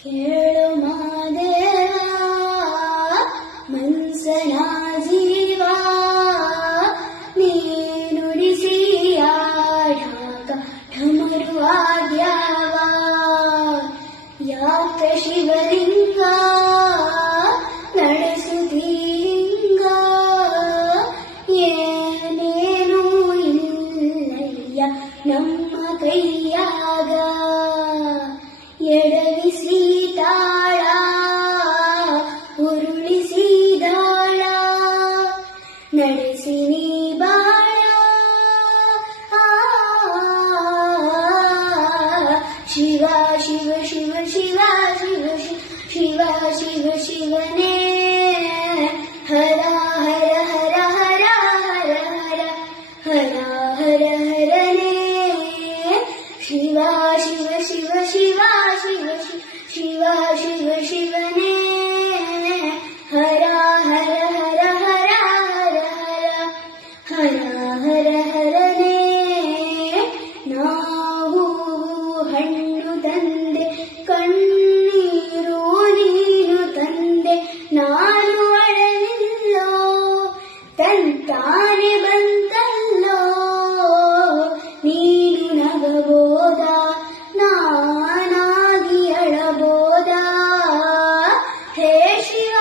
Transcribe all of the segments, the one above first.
ಕೇಳು ಮಾದೇವ ಮನ್ಸನ ಜೀವ ನೀನುಡಿಸಿ ಆಡಾಗ ಢಮರುವಾಗ್ಯಾವ ಯಾಕ ಶಿವಲಿಂಗ ನಡೆಸುತ್ತೀಂಗ ಏನೇನೂ ಇಲ್ಲಯ್ಯ ನಮ್ಮ ಕೈಯಾಗ ಎಡವಿಸಿ ತಾಳ ಉರುಳಿಸಿ ದಾಳ ನಡೆಸಿ ನೀ ಬಾಳ ಶಿವ ಶಿವ ಶಿವ ಶಿವ ಶಿವ ಶಿವ ಶಿವ ಶಿವನೇ ಹರ ಹರ ಹರ ಹರ ಹರ ಹರ ಹರ ಹರ ಹರನೇ ಶಿವ ಶಿವ ಶಿವ ಶಿವ ಶಿವ ಶಿವ ಶಿವ ಶಿವನೇ ಹರ ಹರ ಹರ ಹರ ಹರ ಹರ ಹರ ಹರ ಹರನೇ ನಾವು ಹಣ್ಣು ತಂದೆ ಕಣ್ಣೀರು ನೀನು ತಂದೆ ನಾನು ಅಳಲಿಲ್ಲೋ ತಂತಾನೆ ಬಂತಲ್ಲೋ ನೀನು ನಗಬೋದ ನಾನಾಗಿ ಅಳಬೋದ ಹೇ ಶಿವ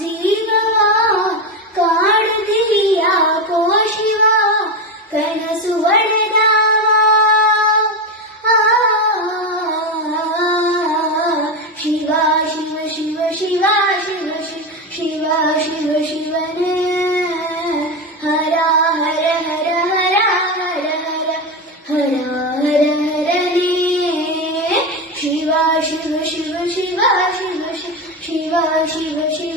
ಜೀವವ ಕಾಡುತ್ತೀಯಾಕೋ ಶಿವ ಕನಸು ಒಡೆದಾವ ಶಿವ ಶಿವ ಶಿವ ಶಿವ ಶಿವ ಶಿವ ಶಿವ ಶಿವನೇ ಹರ ಹರ ಹರ ಹರ ಹರ ಹರ ಹರ ಹರ ಹರನೇ ಶಿವ ಶಿವ ಶಿವ ಶಿವ ಶಿವ ಶಿವ ಶಿವ ಶಿವ